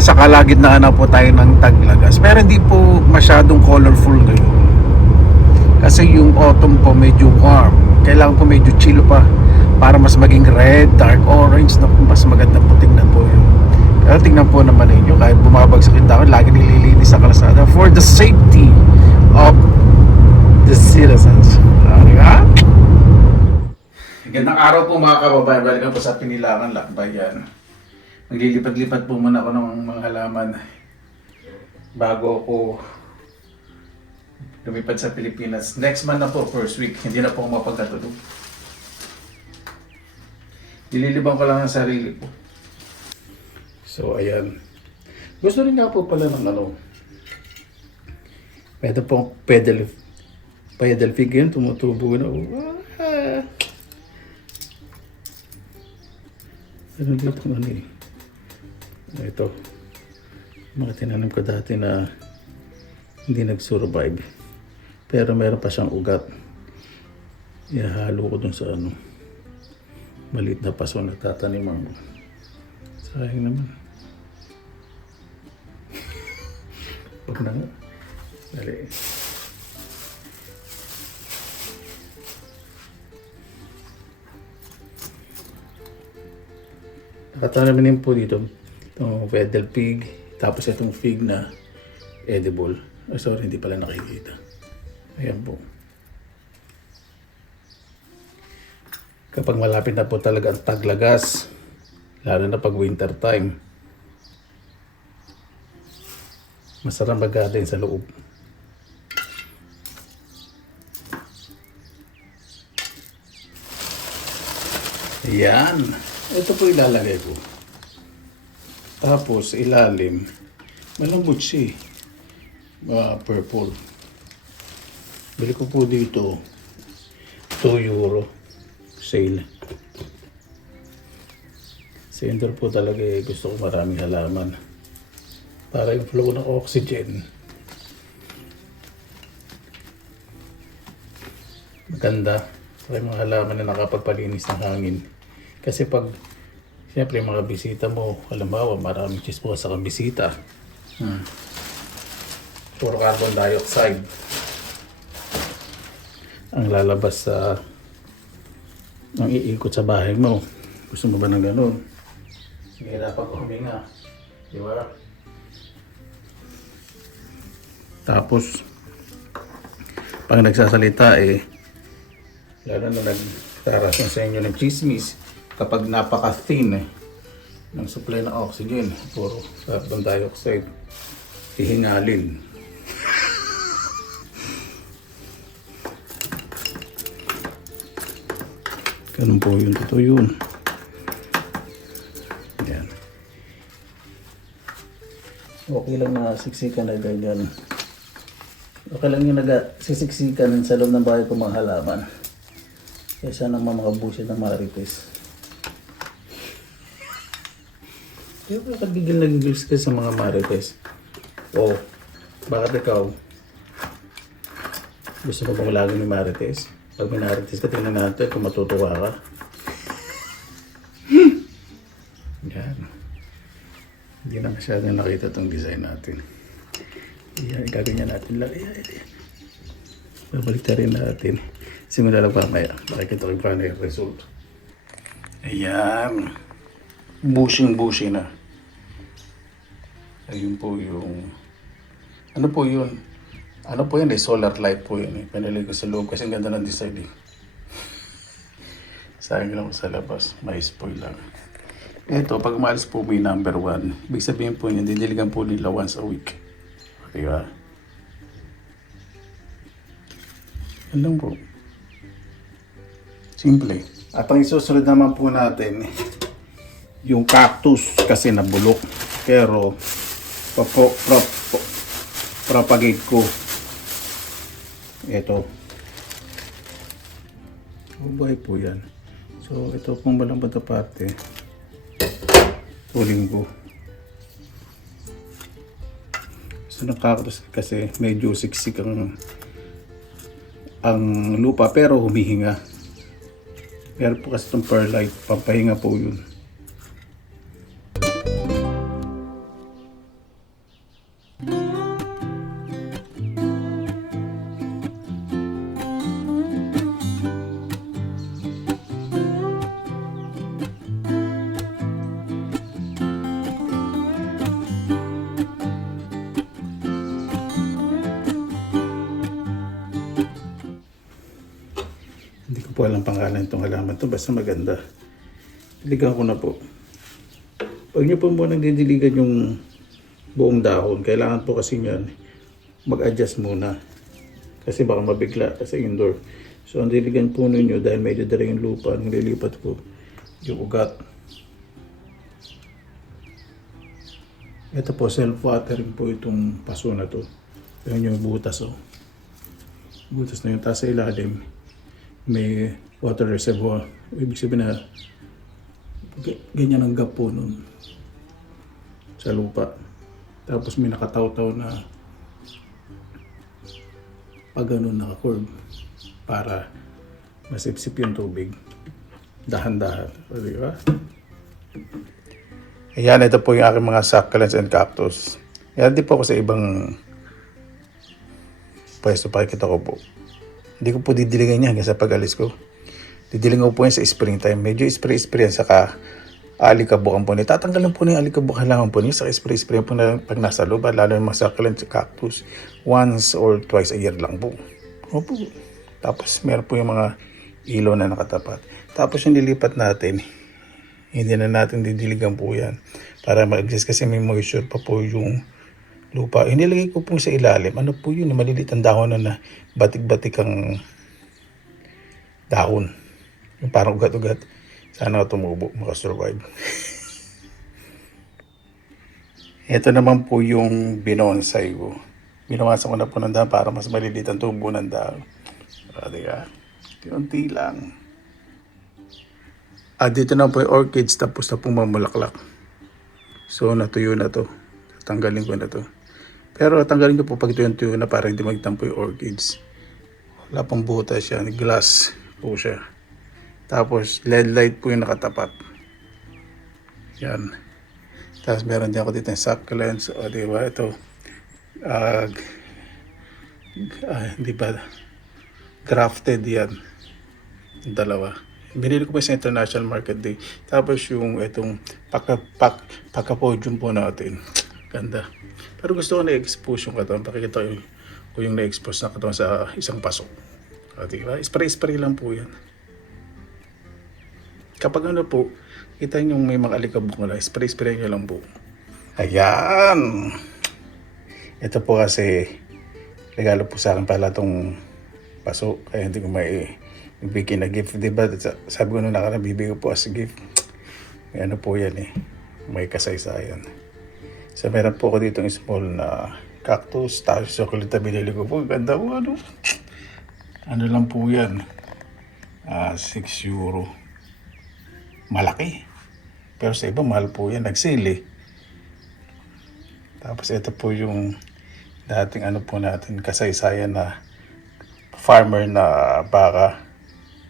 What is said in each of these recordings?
nasa kalagitnaan na po tayo ng taglagas, pero hindi po masyadong colorful ngayon kasi yung autumn po medyo warm. Kailangan po medyo chill pa para mas maging red, dark orange na mas maganda po tingnan po yun. Pero tingnan po naman ninyo, kahit bumabagsak yung tao, lagi nililinis sa kalsada for the safety of the citizens. Diba? Gandang araw po mga kababayan, balikan po sa Pinilangan, Lakbayan. Maglilipat-lipat po muna ako ng mga halaman bago ako lumipad sa Pilipinas. Next month na po, first week, hindi na po ako mapagkatulog. Dililibang ko lang ang sarili ko. So, ayan. Gusto rin nga po pala ng pwede pong pedal figure, tumutubo na. Ano dito ito, mga tinanim ko dati na hindi nag-survive. Pero meron pa siyang ugat. Ihahalo ko dun sa maliit na paso na tataniman ko. Sayang naman. Huwag na nga. Dali. Nakatanamin po dito itong pedal fig, tapos itong fig na edible. Oh, sorry, hindi pala nakikita. Ayan po. Kapag malapit na po talaga ang taglagas, lalo na pag winter time, masarap mag-garden sa loob. Ayan. Ito po ilalagay ko. Tapos ilalim, malambot siya. Purple. Bili ko po dito €2 sale. Sa indoor po talaga gusto ko maraming halaman para yung flow ng oxygen maganda para yung mga halaman na nakapagpalinis ng hangin. Kasi pag siyempre mga bisita mo, halimbawa maraming chismosa kang bisita, puro carbon dioxide ang lalabas sa ang iikot sa bahay mo. Gusto mo ba ng ganun? Hirapan ko huminga, di ba? Tapos pag nagsasalita lalo na nagtarasan sa inyo ng chismis, kapag napaka-thin ng supply ng oxygen, puro carbon dioxide, hihingalin. Ganun po yun, totoo yun. Yan. Okay lang na siksikan na ganyan. Okay lang yung nagsisiksikan sa loob ng bahay ko mga halaman. Kaysa nang mga busit ng marites. Kaya ba nagigil ka sa mga marites? O, bakit ikaw? Gusto mo bang lagi ni marites? Pag may marites ka, tingnan natin kung matutuwa ka. Yan. Hindi na masyadong nakita itong design natin. Yan, gaganyan natin lang. Babalik na rin natin. Simula lang pa maya. Makikita ko yung paano yung result. Ayan. Bushing na. Ayun po yung... Ano po yun? Ano po yan solar light po yun Pinalagay ko sa loob kasi ang ganda ng design Sayang lang sa labas. May spoil lang. Ito, pag umalis po may number 1. Ibig sabihin po niya, didiligan po nila once a week. Okay ba? Yan lang po. Simple. At ang isusunod naman po natin, yung cactus kasi nabulok. Pero, propagate ko. Ito. Buhay po yan. So, ito pong malambot na parte. Tuling ko. So, ng cactus kasi medyo siksik ang lupa pero humihinga. Pero po kasi itong perlite, pampahinga po yun. po alam pangalan itong halaman to, basta maganda. Diligan ko na po. Huwag nyo po muna didiligan yung buong dahon. Kailangan po kasi yan mag-adjust muna. Kasi baka mabigla kasi indoor. So ang diligan po ninyo dahil medyo dala yung lupa, nung lilipat ko yung ugat. Ito po, self-watering po itong paso na to. Yan yung butas oh. Butas na yun. Tapos sa ilalim, may water reservoir. Ibig sabihin na ganyan ang gap po nun sa lupa. Tapos may nakataw-taw na pag ganun naka-curve para masipsip yung tubig. Dahan-dahan. O, di ba? Ayan, ito po yung aking mga succulents and cactus. Ayan din po ako sa ibang pwesto, pakikita ko po. Hindi ko po didiligan yan hanggang sa pag-alis ko. Didilingan ko po yan sa springtime. Medyo spray-spray yan, saka alikabukan po niya. Tatanggalan po niya yung alikabukan lang po niya. Saka spray-spray po na pag nasa loob. Lalo yung mga succulents and cactus. Once or twice a year lang po. Opo. Tapos meron po yung mga ilaw na nakatapat. Tapos yung nilipat natin, hindi na natin didiligan po yan. Para mag-exist kasi may moisture pa po yung lupa. Inilagay ko po sa ilalim. Ano po yun? Maliliit ang dahon na batik-batik ang dahon. Yung parang ugat-ugat. Sana tumubo, makasurvive. Ito naman po yung binonsai ko. Binawasan ko na po ng dahon para mas maliliit ang tubo ng dahon. Diba? Kunti lang. Dito na po yung orchids tapos na pong mamulaklak. So natuyo na to. Tanggalin ko na to. Pero tanggalin ko po pag tuyo na para hindi magtampo yung orchids. Wala pang butas yan. Glass po siya. Tapos LED light po yung nakatapat. Yan. Tapos meron din ako dito yung succulents. O diba ito. Hindi ba? Grafted yan. Yung dalawa. Binili ko pa sa International Market Day. Tapos yung itong pagka-podium po natin. Ganda. Pero gusto ko na-expose yung katawan. Pakikita ko yung na-expose na katawan sa isang pasok. Diba? Spray-spray lang po yan. Kapag ano po, kita nyo may mga alikabok na lang. Spray-spray nyo lang po. Ayan! Ito po kasi regalo po sa akin pala itong paso. Kaya hindi ko bigyan na gift. Diba? Sabi ko nung nakaraan, bibigyan ko po as gift. May ano po yan eh. May kasaysayan. So meron po ako dito yung small na cactus. Tapos chocolate na binili ko po. Ganda po ano. Ano lang po yan. 6 euro. Malaki. Pero sa iba mahal po yan. Nagsili. Tapos ito po yung dating ano po natin kasaysayan na farmer na baka.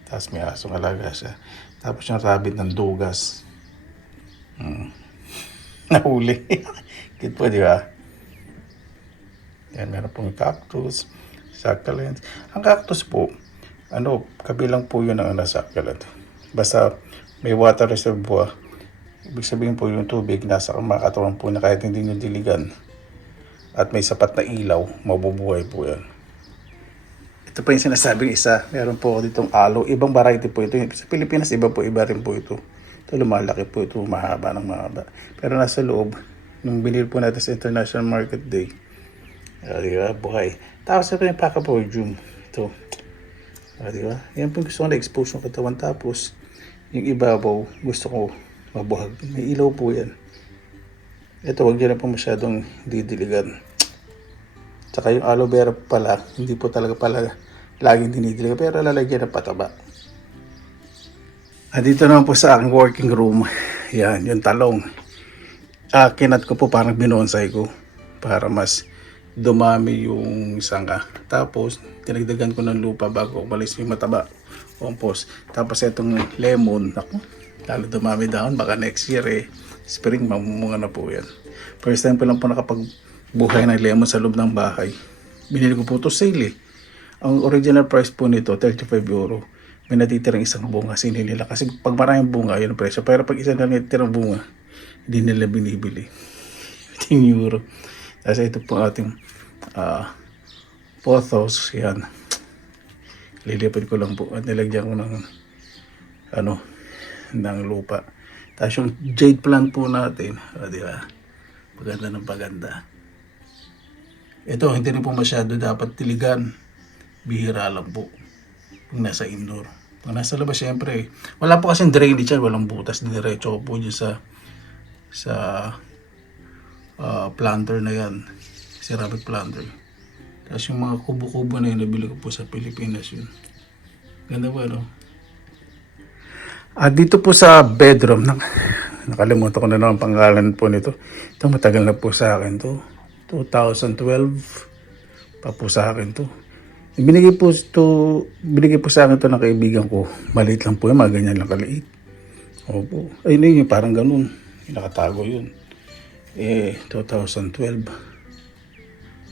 Tapos may asong alaga siya. Tapos yung rabbit ng dugas. Nahuli. Cute po, di ba? Yan, meron pong cactus, succulent. Ang cactus po, kabilang po yun ang succulent. Basta may water reservoir. Ibig sabihin po yung tubig nasa makakatawan po na kahit hindi nyo diligan. At may sapat na ilaw, mabubuhay po yan. Ito pa yung sinasabing isa. Meron po ako ditong aloe. Ibang variety po ito. Sa Pilipinas, iba rin po ito. Ito lumalaki po ito. Mahaba ng mahaba. Pero nasa loob, nung binili po natin sa International Market Day, diba? Buhay. Tapos ito yung pachypodium. Ito. Diba? Yan po gusto ko na-expose yung katawan. Tapos, yung ibabaw, gusto ko mabuhag. May ilaw po yan. Ito, wag nyo na po masyadong didiligan. Tsaka yung aloe vera pala, hindi po talaga pala laging dinidiligan, pero lalagyan ng pataba. Dito naman po sa aking working room, yan, yung talong. Kinat ko po parang binonsay ko para mas dumami yung sanga. Tapos, tinagdagan ko ng lupa bago umalis yung mataba. Compost. Tapos itong lemon, ako, lalo dumami dahon, baka next year spring, mamumunga na po yan. First time pa lang po nakapagbuhay ng lemon sa loob ng bahay. Binili ko po ito sale. Ang original price po nito, 35 euro. May natitirang isang bunga, sinili nila. Kasi pag maraming bunga, yun ang presyo. Pero pag isang natitirang bunga, hindi nila binibili. 10 euro. Kasi ito po ating pothos, yan. Lilipad ko lang po at nilagyan ko ng ng lupa. Tapos yung jade plant po natin, di ba? Paganda ng paganda. Ito, hindi rin po masyado dapat tiligan. Bihira lang po. Kung nasa indoor. Pag nasa labas, syempre, wala po kasing drainage yan. Walang butas. Diretso po dyan sa planter na yan. Ceramic planter. Tapos yung mga kubo-kubo na yun, nabili ko po sa Pilipinas yun. Ganda ba, no? At dito po sa bedroom, nakalimutan ko na naman ang pangalan po nito. Ito matagal na po sa akin to. 2012 pa po sa akin to. Binigay po sa akin to ng kaibigan ko. Maliit lang po yun, mga ganyan lang kaliit. Opo. Ayun yun, parang ganun. Nakatago yun. 2012.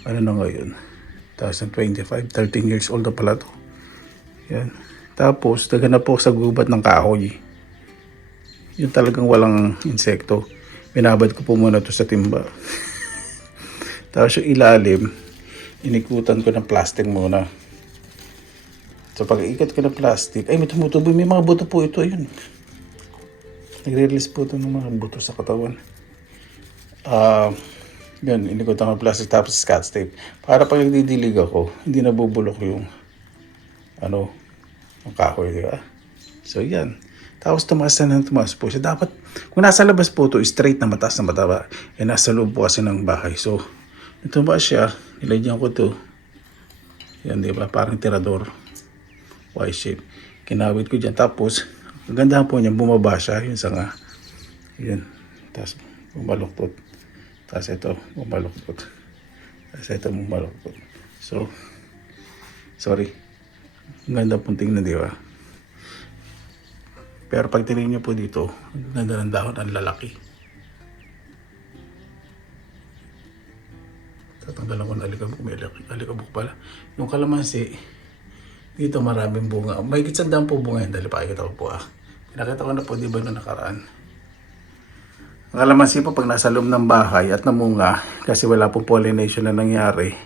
Ano na ngayon? 2025, 13 years old na pala to. Yan. Tapos, na po sa gubat ng kahoy. Yung talagang walang insekto. Binabad ko po muna to sa timba. Tapos yung ilalim, inikutan ko ng plastic muna. So pag ikot ko ng plastic, ay may tumutubo, may mga buto po ito, yun. Nagre-release po ito ng mga buto sa katawan. Yun, inikutan ko ng plastic tapos scotch tape. Para pag nagdidilig ako, hindi nabubulok yung yung kahoy, di ba? So yan. Tapos tumaas po siya. Dapat, kung nasa labas po ito, straight na mataas na mataba. Nasa loob po kasi ng bahay. So, tumaas siya, nilagyan ko ito. Yan, di ba? Parang tirador. Y shape. Kinawit ko dyan. Tapos, ang ganda po niya, bumaba siya. Yun sa nga. Yun. Tapos, bumaluktot. Tapos ito, bumaluktot. Tapos ito, bumaluktot. So, sorry. Ang ganda pong tingnan, di ba? Pero pag tingnan niyo po dito, ang ganda ng dahon, ang lalaki. Tatanggalan ko na alikabok, may alikabok pala. Yung kalamansi, dito maraming bunga. May gitsandaan po bunga yan, dahil pakikita ko po Pinakita ko na po, di ba, noong nakaraan. Ang kalamansi po, pag nasa loob ng bahay at namunga, kasi wala pong pollination na nangyari,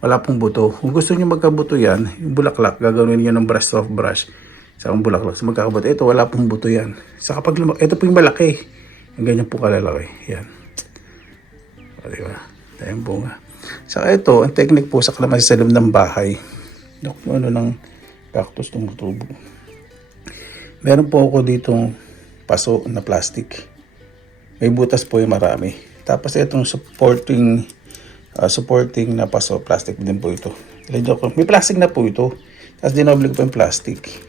wala pong buto. Kung gusto niyo magkabuto yan, yung bulaklak, gagawin niyo ng brush, soft brush. Sa akong bulaklak, sa magkakabuto. Ito, wala pong buto yan. Sa kapag ito po yung malaki. Yung ganyan po kalalaki. Yan. O, diba? Tayong bunga. Saka ito, ang technique po sa kalamansi sa loob ng bahay. Ng cactus tumutubo. Meron po ako ditong paso na plastic. May butas po yung marami. Tapos itong supporting na paso, plastic din po ito. May plastic na po ito. Tapos dinoble ko po yung plastic.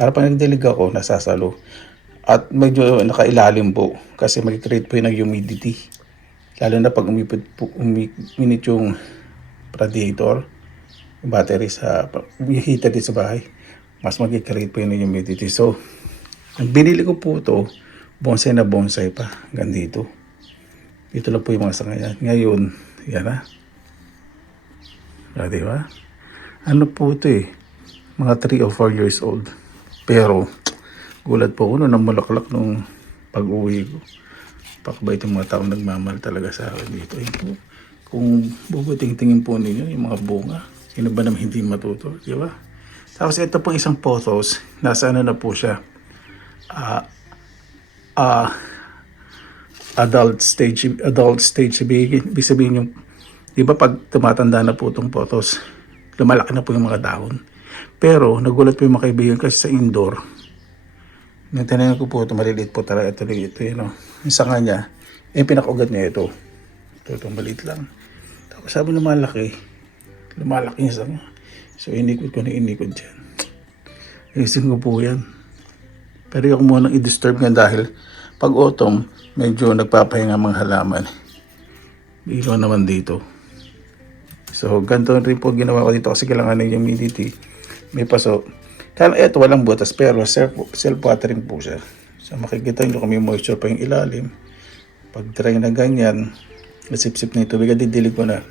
Para pag nagdilig ako, nasasalo. At medyo nakailalim po. Kasi mag-create po yun ng humidity. Lalo na pag uminit yung radiator, yung battery yung heater din sa bahay, mas mag-create po yun ng humidity. So, binili ko po ito, bonsai na bonsai pa. Hanggang dito. Dito lang po yung mga sangayan. Ngayon, yan na. Diba? Ano po ito mga 3 or 4 years old. Pero, gulat po ako nang malaklak nung pag-uwi ko. Pakabait yung mga taong nagmamahal talaga sa akin dito. Kung bubuting-tingin po ninyo, yung mga bunga, sino ba naman hindi matuto, di ba? Tapos ito pong isang photos, nasa na po siya. Adult stage, ibig sabihin yung, di ba pag tumatanda na po itong photos, lumalaki na po yung mga dahon. Pero, nagulat po yung mga kaibigan kasi sa indoor. Tinanan ko po ito, maliliit po talaga. Ito, yun. Yung sanga niya, yung pinakaugat niya ito. Ito, maliit lang. Tapos sabi lumalaki yung sanga. So, inikot ko na inikot dyan. Isin ko po yan. Pero yung muna i-disturb nga dahil pag autumn, medyo nagpapahinga mga halaman. Ilaw naman dito. So, ganito rin po ginawa ko dito kasi kailangan ng humidity. May paso. Kaya ito walang butas pero self-watering po siya. So makikita nyo kung may moisture pa yung ilalim. Pag try na ganyan, nasip-sip na yung tubig, didilig ko na.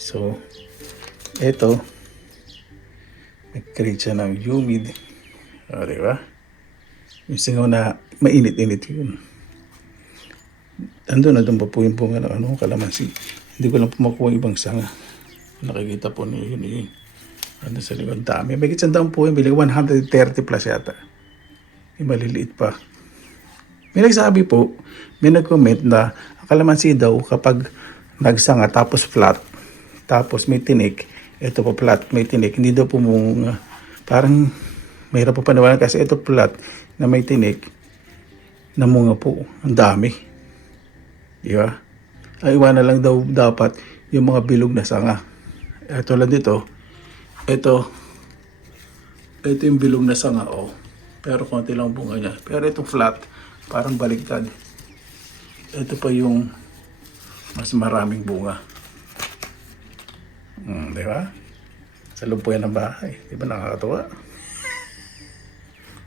So, ito, nag-create siya ng humid. O, diba? Yung singaw na mainit-init yun. Andun pa po yung bunga ng kalamansi. Hindi ko lang po makuha ibang sanga. Nakikita po niyo yun eh. Ano sa likod dami. May kitsandaang po yun. Bili 130 plus yata. May maliliit pa. May nagsabi po, may nag-comment na ang kalamansi daw kapag nagsanga tapos flat, tapos may tinik, ito po flat, may tinik, hindi daw po munga. Parang mahirap po panawalan kasi ito flat na may tinik, namunga po. Ang dami. Di ba? Ay, iwanan lang daw dapat yung mga bilog na sanga. Ito lang dito. Ito yung bilog na sanga, oh. Pero konti lang bunga niya. Pero itong flat, parang baliktad. Ito pa yung mas maraming bunga. Di ba? Sa loob po yan ng bahay. Di ba nakakatawa?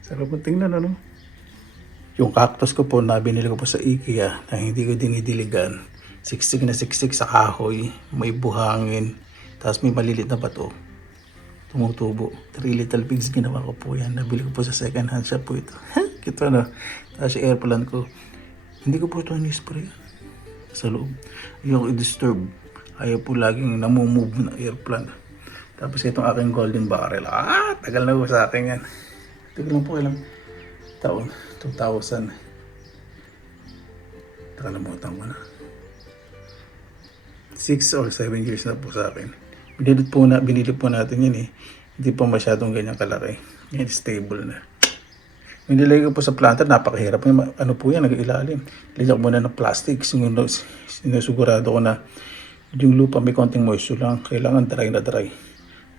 Sa loob po tingnan, ano? Yung cactus ko po na binili ko po sa IKEA na hindi ko dinidiligan. Siksik na siksik sa kahoy. May buhangin. Tapos may malilit na bato. Tumutubo. 3 little pigs ginawa ko po yan. Nabili ko po sa second hand shop po ito. Kito na. Tapos yung air plant ko. Hindi ko po ito ni-spray sa loob. Yung i-disturb. Ayaw po laging namumove na air plant. Tapos itong aking golden barrel. Tagal na po sa akin yan. Tagal lang po ilang taon. 2000. Nakalimutan ko na. 6 or 7 years na po sa akin. Binili po natin yun eh. Hindi po masyadong ganyan kalaki. Yan, stable na. Nilagay ko po sa planta, napakahirap. Ano po yan, nag-ilalim. Lagyan ko muna ng plastic. Sinusugurado ko na yung lupa may konting moisture lang. Kailangan dry na dry.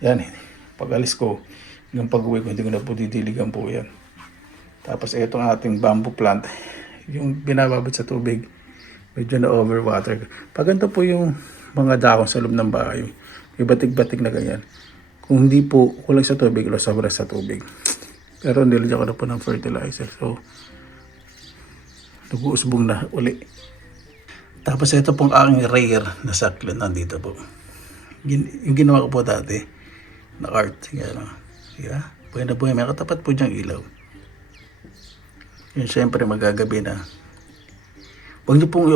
Yan eh. Pag alis ko, yung pag-uwi ko, hindi ko na po didiligan po yan. Tapos itong ating bamboo plant, yung binababad sa tubig, medyo na overwater. Pag ganito po yung mga dahon sa loob ng bahay, may batik-batik na ganyan. Kung hindi po kulang sa tubig, o sobra sa tubig. Pero nilagyan ko na po ng fertilizer. So, nag-uusbong na uli. Tapos ito pong aking rare na succulent nandito po. Yung ginawa ko po dati, na art. Yan o. Yeah. Buhay na buhay. May katapat po diyang ilaw. Yun, syempre magagabi na. Huwag niyo pong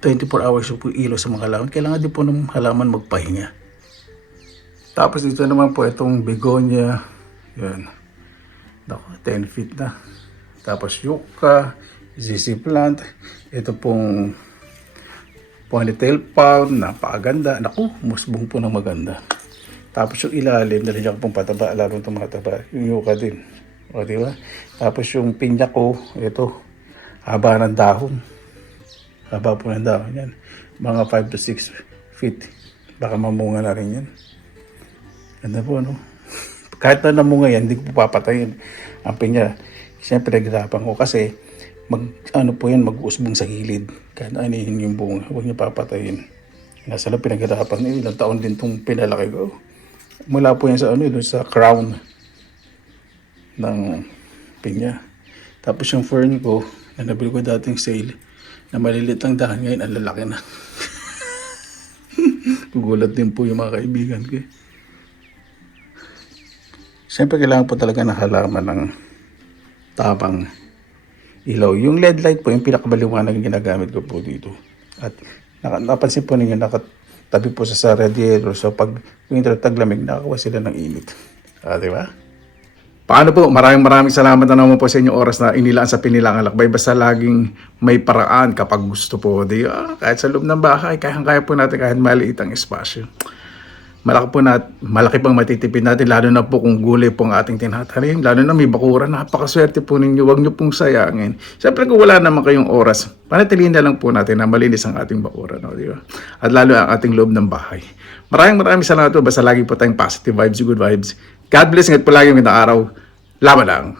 24 hours po ilaw sa mga halaman. Kailangan din po ng halaman magpahinga. Tapos dito naman po itong begonia. Yan. 10 feet na. Tapos yucca, ZZ plant. Ito pong ponytail palm, napakaganda. Naku, musbong po ng maganda. Tapos yung ilalim, nalagyan ko pong pataba, lalong tumataba. Yung yucca din. O, di ba? Tapos yung pinya ko, ito, haba ng dahon. Haba po ng dahon yan. Mga 5 to 6 feet. Baka mamunga na rin yan. Ganda po, ano? Kahit na namunga yan, hindi ko po papatayin. Ang pinya, siyempre naghirapan ko kasi mag-usbong sa gilid. Kahit anihin yung bunga, huwag niyo papatayin. Nasa lang pinaghirapan. Ilang taon din itong pinalaki ko. Mula po yan sa sa crown ng pinya. Tapos yung fern ko, na nabili ko dating sale, na malilit lang dahon, ngayon ang lalaki na. Gugulat din po yung mga kaibigan ko. Siyempre kailangan po talaga ng halaman ng tabang ilaw. Yung LED light po, yung pinakamaliwanag yung ginagamit ko po dito. At napansin po ninyo, nakatabi po sa radiator. So pag winter taglamig, nakakuha sila ng init. Di ba? Paano po? Maraming salamat na naman po sa inyong oras na inilaan sa Pinilangan Lakbay. Basta laging may paraan kapag gusto po. Kahit sa loob ng bahay, kaya po natin kahit maliit ang espasyo. Malaki pang matitipid natin, lalo na po kung gulay po ang ating tinatanim, lalo na may bakuran, napakaswerte po ninyo, huwag nyo pong sayangin. Siyempre kung wala naman kayong oras, panatilihin na lang po natin na malinis ang ating bakuran, di ba? At lalo ang ating loob ng bahay. Maraming salamat po, basta lagi po tayong positive vibes, good vibes. God bless, ingat po lagi ng araw. Laban lang.